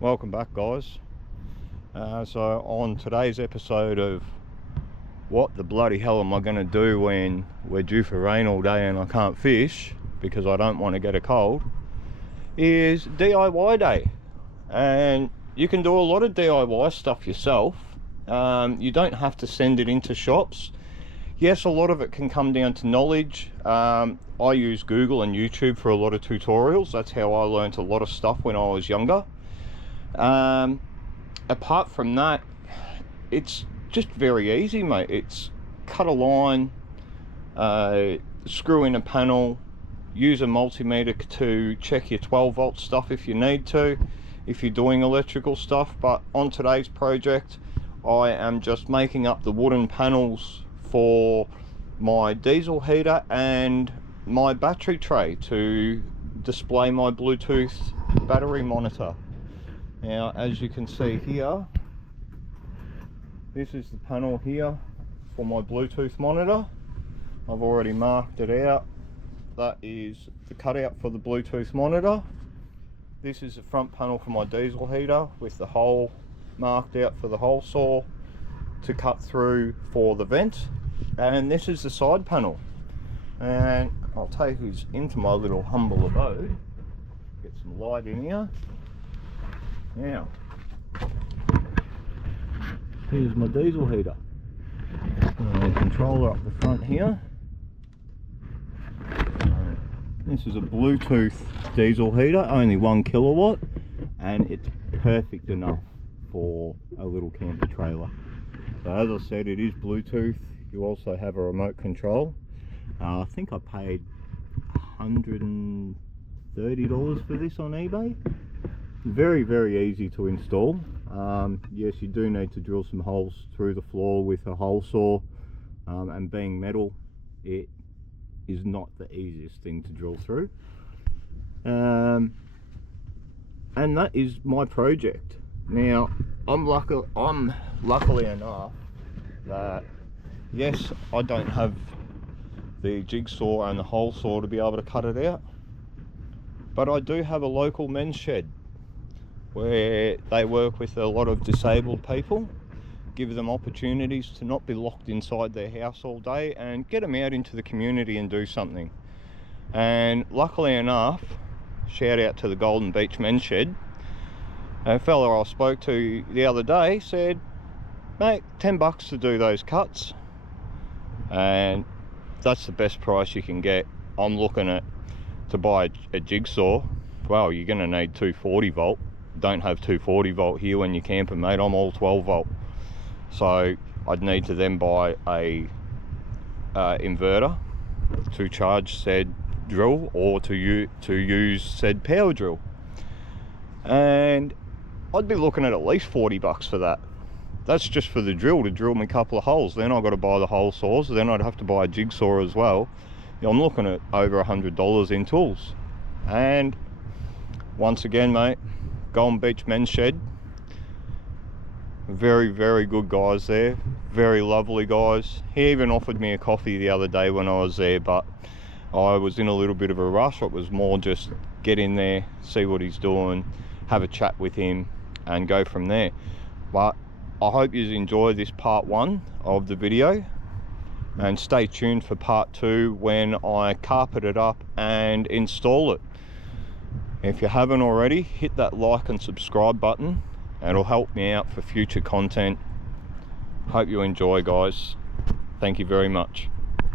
Welcome back, guys. So on today's episode of what the bloody hell am I going to do when we're due for rain all day and I can't fish because I don't want to get a cold, is DIY day. And you can do a lot of DIY stuff yourself. You don't have to send it into shops. Yes, a lot of it can come down to knowledge. I use Google and YouTube for a lot of tutorials. That's how I learned a lot of stuff when I was younger. Apart from that, it's just very easy, mate. It's cut a line, screw in a panel, use a multimeter to check your 12 volt stuff if you need to, if you're doing electrical stuff. But on today's project, I am just making up the wooden panels for my diesel heater and my battery tray to display my Bluetooth battery monitor. Now, as you can see here, this is the panel here for my Bluetooth monitor. I've already marked it out. That is the cutout for the Bluetooth monitor. This is the front panel for my diesel heater with the hole marked out for the hole saw to cut through for the vent. And this is the side panel. And I'll take this into my little humble abode. Get some light in here. Now, here's my diesel heater. Controller up the front here. This is a Bluetooth diesel heater, only 1 kilowatt, and it's perfect enough for a little camper trailer. So as I said, it is Bluetooth. You also have a remote control. I think I paid $130 for this on eBay. Very easy to install. Yes, you do need to drill some holes through the floor with a hole saw, and being metal, it is not the easiest thing to drill through. And that is my project. Now, I'm luckily enough that, yes, I don't have the jigsaw and the hole saw to be able to cut it out, but I do have a local men's shed where they work with a lot of disabled people, give them opportunities to not be locked inside their house all day and get them out into the community and do something. And luckily enough, shout out to the Golden Beach Men's Shed, a fella I spoke to the other day said, mate, $10 to do those cuts, and that's the best price you can get. I'm looking at, to buy a jigsaw, well, you're going to need 240 volt. Don't have 240 volt here when you're camping, mate. I'm all 12 volt, so I'd need to then buy a inverter to charge said drill, or to use said power drill, and I'd be looking at least $40 for that. That's just for the drill, to drill me a couple of holes. Then I've got to buy the hole saws, then I'd have to buy a jigsaw as well. I'm looking at over $100 in tools. And once again, mate, Golden Beach Men's Shed, very good guys there, very lovely guys. He even offered me a coffee the other day when I was there, but I was in a little bit of a rush. It was more just get in there, see what he's doing, have a chat with him and go from there. But I hope you enjoy this part 1 of the video, and stay tuned for part 2 when I carpet it up and install it. If you haven't already, hit that like and subscribe button. It'll help me out for future content. Hope you enjoy, guys. Thank you very much.